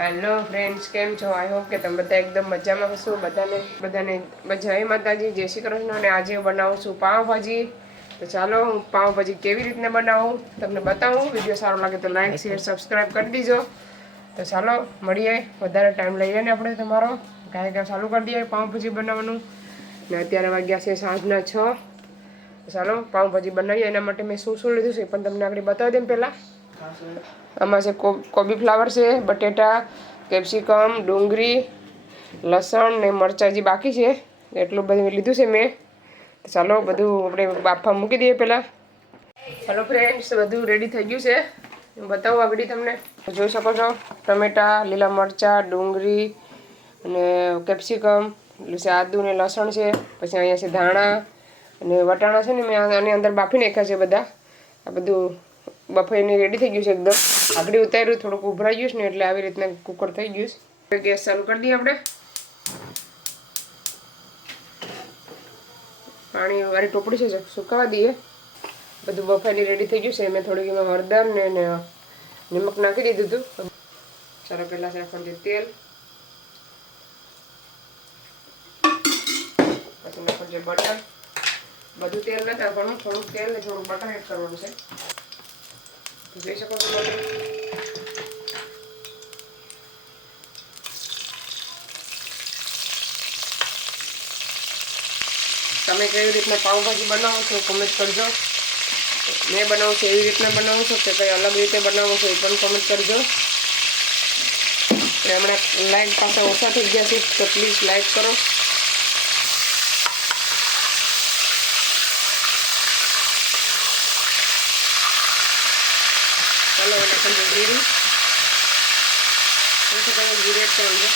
Hello friends, केम छो? I hope के तमे बधा एकदम मजा में हशो। बधाने जय माताजी, जय श्री कृष्ण। ने आज बनावुं छुं पाव भाजी। तो चलो हूँ पाव भाजी केवी रीतने बनावुं तमने बतावुं। वीडियो सारो लागे तो लाइक शेर सब्सक्राइब कर दीजो। तो चलो मळीए, वधारे टाइम लईए ने आपणे तमारो कांई कांई चालू कर दीए पाव भाजी बनाववानुं। ने अत्यारे वाग्या छे साँजना 6। चलो पाव भाजी बनावीए। एना माटे मैं शुं शुं लीधुं छे पण तमने आगळ बतावी देम। पहेला आमां छे कोबी फ्लावर छे, बटेटा, केप्सिकम, डूंगरी, लसण ने मरचा जे बाकी छे एटલું બધું લીધું છે મેં। ચાલો બધું આપણે બાફા મૂકી દઈએ પહેલાં। हेलो फ्रेंड्स, બધું રેડી થઈ ગયું છે। હું બતાવું આગળ તમને। જોઈ શકો છો ટમેટા, લીલા મરચા, ડુંગળી અને કેપ્સિકમ, આદુ ને લસણ છે। પછી અહીંયા છે ધાણા અને વટાણા છે ને મેં આની અંદર બાફી નાખ્યા છે બધા। આ બધું બફાઈને રેડી થઈ ગયું છે એકદમ। આગળ ઉતાર્યું, થોડુંક ઉભરાઈ ગયું છે ને એટલે આવી રીતના કુકર થઈ ગયું છે। ગેસ ચાલુ કરી દઈએ આપણે। પાણી વાળી ટોપડી છે સુકાવા દઈએ। બધું બફાઈને રેડી થઈ ગયું છે। મેં થોડીક એમાં હળદર ને નિમક નાખી દીધું હતું। ચાલો પહેલાં નાખવાનું છે તેલ, પછી નાખવાનું છે બટર। બધું તેલ નથી નાખવાનું, થોડુંક તેલ ને થોડુંક બટર એડ કરવાનું છે। જોઈ શકો છો બટર। તમે કેવી રીતના પાવભાજી બનાવો છો કમેન્ટ કરજો। मैं बनाऊँ छो एवी रीतना बनावुं छो कि कई अलग रीते बनावुं छो ए पण कमेंट करजो। हमणे लाइक पासा ओछा थई गया छे तो प्लीज लाइक करो। चलो नाखी जीરું, जीरे एड करवानुं छे।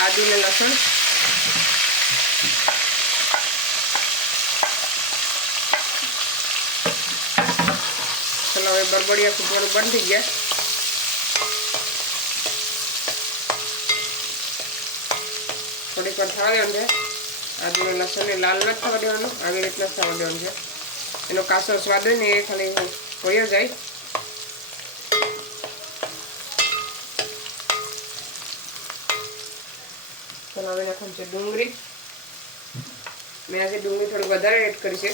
आदू ने लसण, चलो हवे बरबड़िया फूटवानुं बंद थई गया। थोड़ी पर थवा देवानुं छे। आदू ने लसण ने लाल न थवा देवानुं, આવી રીતના થવા દેવાનું છે। એનો કાસો સ્વાદ હોય ને એ ખાલી હોઈ જાય। चलो हवे नाखવાનું છે ડુંગળી। मैं आज डूंगरी थोड़ी વધારે एड करी है।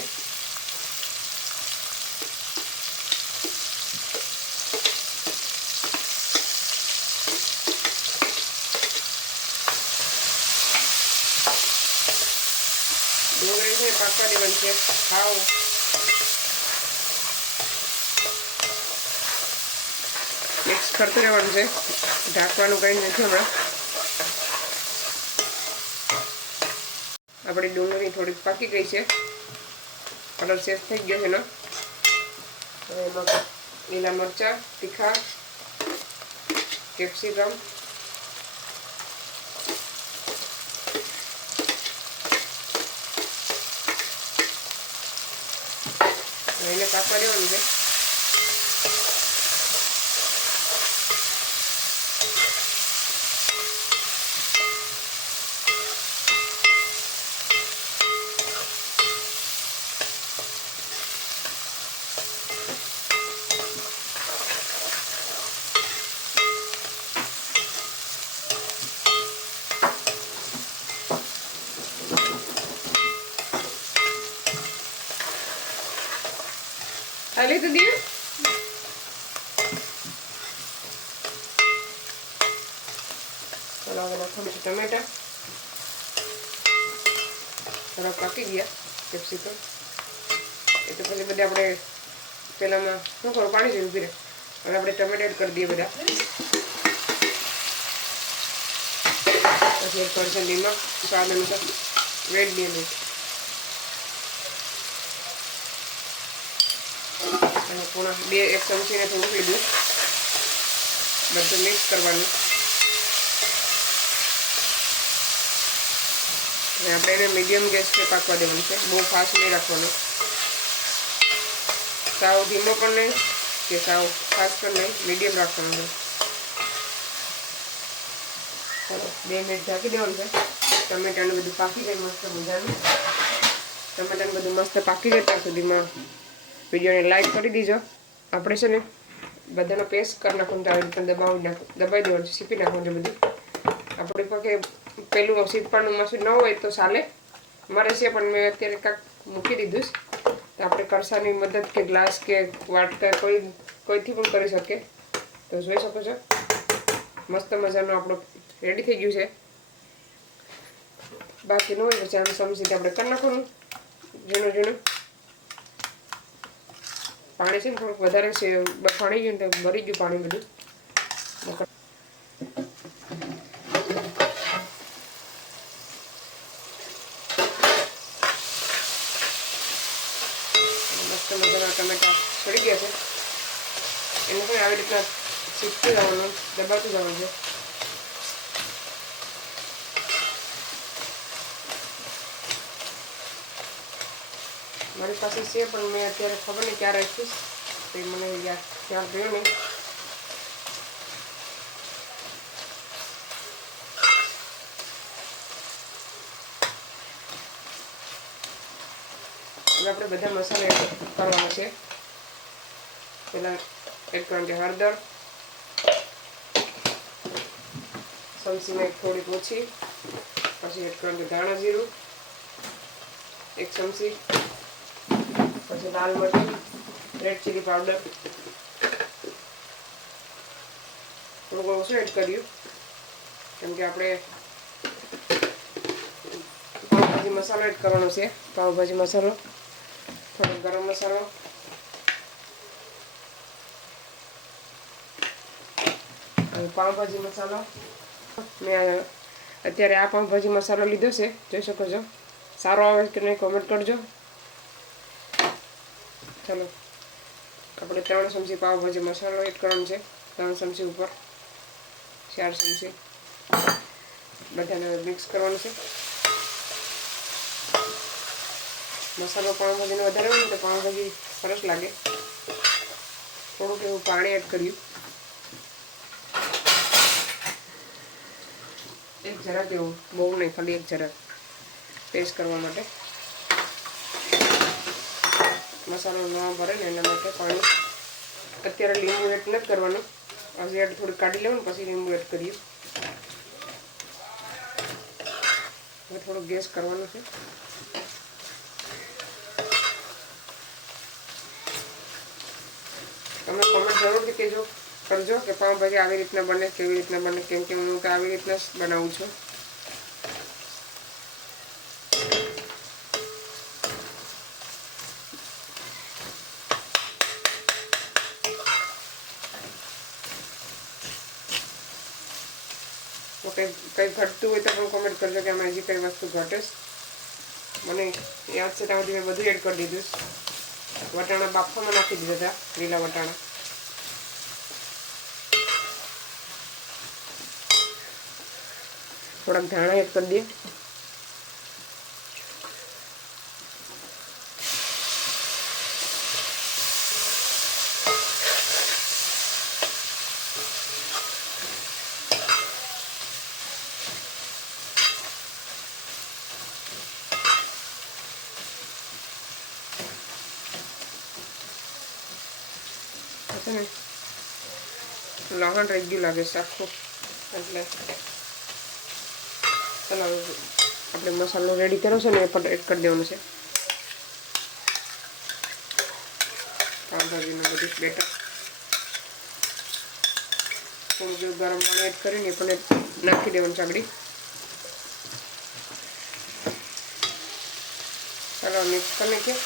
डूंगरी से पाकवा देवानी है हाव। मिक्स करते रहवानुं छे, ढांकवानुं कई नथी। हमणां अपनी डूंगरी थोड़ी पाकी गई है, कलर चेंज थई गयो छे। लीला मरचा, तीखा, केप्सिकम, એને પાકવા દેવાનું છે। खाली तो दिए चलो थोड़ी सी टमेटा थोड़ा पाकी गया। केप्सिकम ये तो पहले बधा अपने पेला में शू करो पानी से उभी रहे। हम अपने टमेटा एड कर दिए बधा। एड कर निमक स्वाद अनुसार रेड दिए पूरा एक चमची ने थोड़ा लीधु बधु मिक्स करवानुं। आपणे मीडियम गैस पे पाकवा देवानुं छे, बहु फास्ट नहीं रखवानुं। साव धीमो पण नहीं कि साव फास्ट पण नहीं, मीडियम रखवानुं छे। चलो 2 मिनिट ढांकी देवानुं छे। टमेटा ने बधुं पाकी जाए मस्त मजानुं। ટમેટાને બધું મસ્ત પાકી જાય ત્યાં સુધીમાં વિડીયોને લાઈક કરી દીજો. આપણે છે ને બધાનો પેસ્ટ કરી નાખવાનું, તો આવી રીતે દબાવી દેવાનું, સીપી નાખવાનું છે બધું. આપણી પાસે પેલું સીપવાનું મશીન ન હોય તો ચાલે, મારે છે પણ મેં અત્યારે કાંઈક મૂકી દીધું. તો આપણે કરસાની મદદ કે ગ્લાસ કે વાટકા કોઈથી પણ કરી શકે. તો જોઈ શકો છો મસ્ત મજાનું આપણું રેડી થઈ ગયું છે. બાકી ન હોય પછી આમ સમજીને આપણે કરી નાખવાનું ઝીણું. પાણી છે ને થોડુંક વધારે છે, બફાણી ગયું તો ભરી ગયું પાણી બધું. મસ્ત મજાના ટમેટા ચડી ગયા છે. એને પણ આવી રીતના શીખતું જવાનું, દબાતું જવાનું છે. મારી પાસે છે પણ મેં અત્યારે ખબર નહીં ક્યાં રાખીશ, તો મને યાદ રહ્યો નહીં. હવે આપણે બધા મસાલા એડ કરવાના છે. પહેલાં એડ કરવાનું છે હળદર, ચમચીમાં થોડીક ઓછી. પછી એડ કરવાનું છે ધાણા જીરું 1 ચમચી. પછી લાલ મરચું, રેડ ચીલી પાવડર થોડુંક ઓછું એડ કર્યું, કેમ કે આપણે પાવભાજી મસાલો એડ કરવાનો છે. પાવભાજી મસાલો, થોડો ગરમ મસાલો, અને પાવભાજી મસાલો. મેં અત્યારે આ પાવભાજી મસાલો લીધો છે, જોઈ શકો છો. સારો આવે કે નહીં કોમેન્ટ કરજો. ચાલો આપણે 3 ચમચી પાવભાજી મસાલો એડ કરવાનો છે. 3 ચમચી ઉપર 4 ચમચી બધાને મિક્સ કરવાનું છે. મસાલો પાવભાજીનો વધારે હોય ને તો પાવભાજી સરસ લાગે. થોડુંક એવું પાણી એડ કર્યું, એક જરાક એવું, બહુ નહીં, ખાલી એક જરાક ટેસ્ટ કરવા માટે. મસાલો ન ભરે ને એના માટે પાણી. અત્યારે લીંબુ એડ નથી કરવાનું, હજી એડ થોડી કાઢી લેવું ને પછી લીંબુ એડ કરીએ. હવે થોડો ગેસ કરવાનો છે. તમે કોમેન્ટ જરૂરથી કરજો કે પાવભાજી આવી રીતના બને, કેવી રીતના બને, કેમ કે હું તો આવી રીતના જ બનાવું છું. તો કંઈ ઘટતું હોય તો પણ કોમેન્ટ કરજો કે આમાં હજી કઈ વસ્તુ ઘટે. મને યાદ છે ત્યાં સુધી મેં બધું એડ કરી દીધું. વટાણા બાફવામાં નાખી દીધા હતા, લીલા વટાણા. થોડાક ધાણા એડ કરી દઈએ. લહણ રહી ગયું લાગે છે આખું, એટલે ચાલો આપણે મસાલો રેડી કર્યો છે ને એ પણ એડ કરી દેવાનું છે. પાવભાજીનું બધું બેટર થોડું જેવું ગરમ પાણી એડ કરીને એ પણ નાખી દેવાનું ચાગડી. ચાલો મિક્સ કરી નાખીએ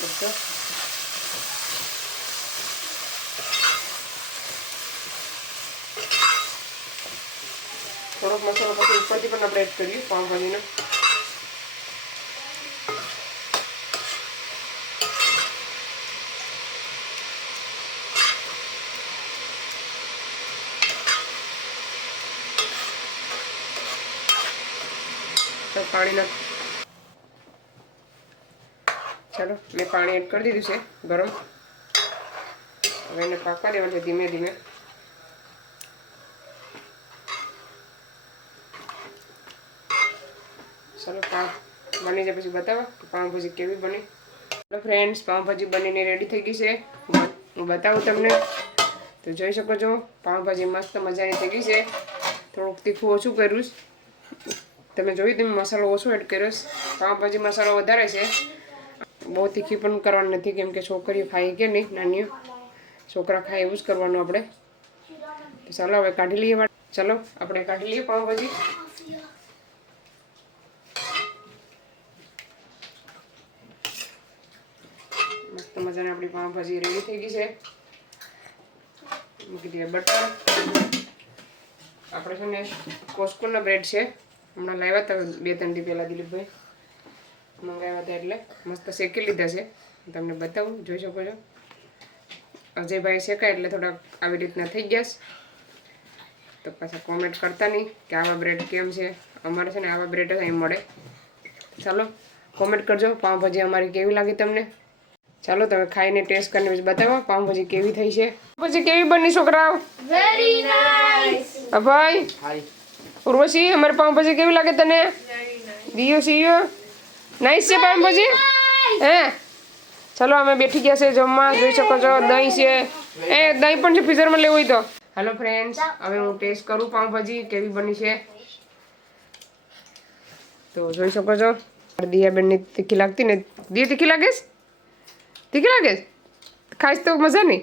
બધું. થોડોક મસાલો પછી ઉપરથી પણ આપણે એડ કરીએ પાવભાજીનો. પાણીના ચાલો મેં પાણી એડ કરી દીધું છે ગરમ. હવે એને પાકવા દેવાનું છે ધીમે ધીમે. ચાલો બની બની જાય પછી બતાવો કે પાઉંભાજી કેવી બની. હેલો ફ્રેન્ડ્સ, પાઉંભાજી બનીને રેડી થઈ ગઈ છે. હું બતાવું તમને. તો જોઈ શકો છો પાઉંભાજી મસ્ત મજાની થઈ ગઈ છે. થોડુંક તીખું ઓછું કર્યું છે. તમે જોયું તમે મસાલો ઓછો એડ કર્યો છે. પાઉંભાજી મસાલો વધારે છે. બહુ તીખી પણ કરવાની નથી કેમ કે છોકરીઓ ખાઈ કે નહીં, નાનીઓ છોકરા ખાય એવું જ કરવાનું આપણે. તો ચાલો હવે કાઢી લઈએ. ચાલો આપણે કાઢી લઈએ પાઉંભાજી. મસ્ત મજાની આપણી પાઉંભાજી રેડી થઈ ગઈ છે. મૂકી દઈએ બટર. આપણે છે ને કોસ્કોના બ્રેડ છે, હમણાં લાવ્યા હતા 2-3 દી પહેલાં દિલીપભાઈ મંગાવ્યા હતા એટલે મસ્ત શેકી લીધા છે. તમને બતાવું, જોઈ શકો છો. અજયભાઈ શેકાય એટલે થોડાક આવી રીતના થઈ ગયા છે. તો પાછા કોમેન્ટ કરતા નહીં કે આવા બ્રેડ કેમ છે. અમારે છે ને આવા બ્રેડ જ અહીં મળે. ચાલો કોમેન્ટ કરજો પાઉંભાજી અમારી કેવી લાગી તમને. ચાલો તમે ખાઈને ટેસ્ટ કરીને પછી બતાવો પાઉંભાજી કેવી થઈ છે. પછી કેવી બની છોકરાઓ? Very nice. ભાઈ ઉર્વશી, અમારી પાઉંભાજી કેવી લાગે તને? દિયો સીયો નાઈસ છે પાઉંભાજી. હે ચાલો અમે બેઠી ગયા છે જમવા. જોઈ શકો છો દહીં છે. દહીં પણ છે ફ્રીઝરમાં લેવું હોય તો. હેલો ફ્રેન્ડ્સ, હવે હું ટેસ્ટ કરું પાઉંભાજી કેવી બની છે. તો જોઈ શકો છો દિયાબેનની તીખી લાગતી ને. દિયા તીખી લાગે છે? તીખી લાગે છે? ખાઈશ તો મજા નહીં.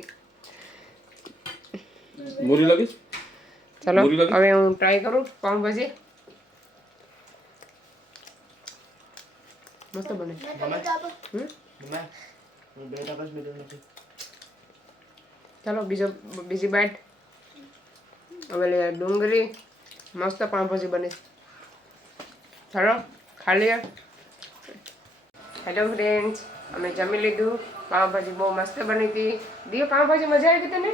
મોરી લાગે? ચાલો હવે હું ટ્રાય કરું પાઉંભાજી. મસ્ત બને. ચાલો બીજી બાઈટ. હવે લે ડુંગળી. મસ્ત પાઉંભાજી બને. ચાલો ખા લઈએ. હેલો ફ્રેન્ડ્સ, અમે જમી લીધું. પાઉંભાજી બહુ મસ્ત બની હતી. દિયો પાઉંભાજી મજા આવી તને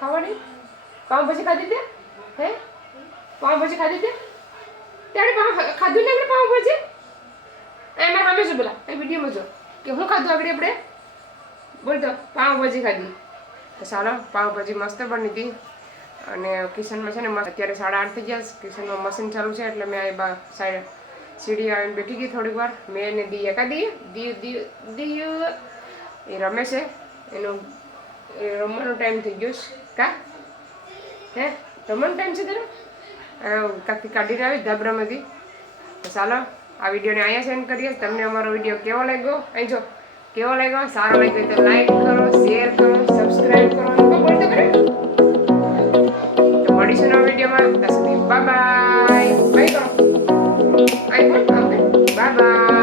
ખાવાની? પાઉંભાજી ખાધી તે? હે પાઉંભાજી ખાધી તે? ત્યારે ખાધું ને આપણે પાઉંભાજી? એમાં સામે જો બોલા એ વિડીયોમાં જો કે હું ખાધું આગળ આપણે બોલ તો પાઉંભાજી ખાધી. તો ચાલો પાઉંભાજી મસ્ત બની હતી. અને કિચનમાં છે ને અત્યારે 8:30 થઈ ગયા. કિચનમાં મશીન ચાલુ છે એટલે મેં આ સાઈડ સીડી આવીને બેઠી ગઈ થોડીક વાર. મેં એને દિયો એ રમે છે. એનો રમવાનો ટાઈમ થઈ ગયો કા? હે રમવાનો ટાઈમ છે તારો? કાંઈક કાઢીને આવી ધાબરામાંથી. તો ચાલો આ વિડીયોને અહીંયા સેન્ડ કરીએ. તમને અમારો વિડીયો કેવો લાગ્યો? અહીં જો કેવો લાગ્યો? સારો લાગ્યો તો લાઈક કરો, શેર કરો, સબસ્ક્રાઈબ કરો. બોલ તો કરે. તો મળીશું નવા વિડીયોમાં. ત્યાં સુધી બાય બાય. બાય કરો. Bye bye.